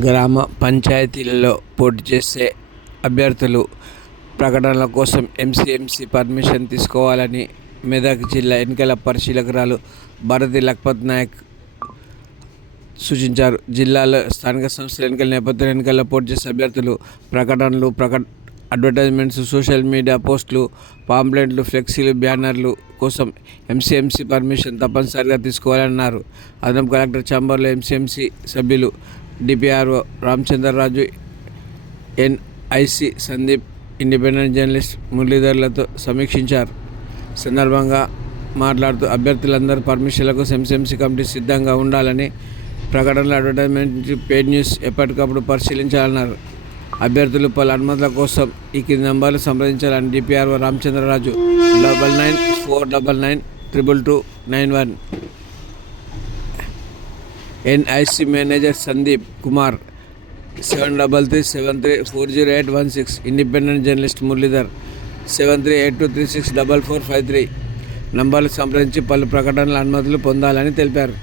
గ్రామ పంచాయతీలలో పోటీ చేసే అభ్యర్థులు ప్రకటనల కోసం ఎంసీఎంసీ పర్మిషన్ తీసుకోవాలని మెదక్ జిల్లా ఎన్నికల పరిశీలకురాలు భారతి లక్పత్ నాయక్ సూచించారు. జిల్లాలో స్థానిక సంస్థల ఎన్నికల నేపథ్యంలో ఎన్నికల్లో పోటీ చేసే అభ్యర్థులు ప్రకటనలు ప్రకట అడ్వర్టైజ్మెంట్స్ సోషల్ మీడియా పోస్టులు పాంప్లెట్లు ఫ్లెక్సీలు బ్యానర్లు కోసం ఎంసీఎంసీ పర్మిషన్ తప్పనిసరిగా తీసుకోవాలన్నారు. అదనపు కలెక్టర్ ఛాంబర్లో ఎంసీఎంసీ సభ్యులు DPRO Ramachandraraju NIC Sandeep independent journalist మురళీధర్లతో సమీక్షించారు. సందర్భంగా మాట్లాడుతూ అభ్యర్థులందరూ పర్మిషన్లకు ఎంసీఎంసీ కమిటీ సిద్ధంగా ఉండాలని ప్రకటనలు అడ్వర్టైజ్మెంట్ పేడ్ న్యూస్ ఎప్పటికప్పుడు పరిశీలించాలన్నారు. అభ్యర్థులు పలు అనుమతుల కోసం ఈ కింది నంబర్లు సంప్రదించాలని DPRO Ramachandraraju double nine four double nine triple two nine one NIC manager Sandeep Kumar seven double three seven three four zero eight one six independent journalist Muralidhar seven three eight two three six double four five three. నంబర్లు సంప్రదించి పలు ప్రకటనల అనుమతులు పొందాలని తెలిపారు.